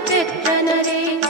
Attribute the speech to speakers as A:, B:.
A: bit vanity.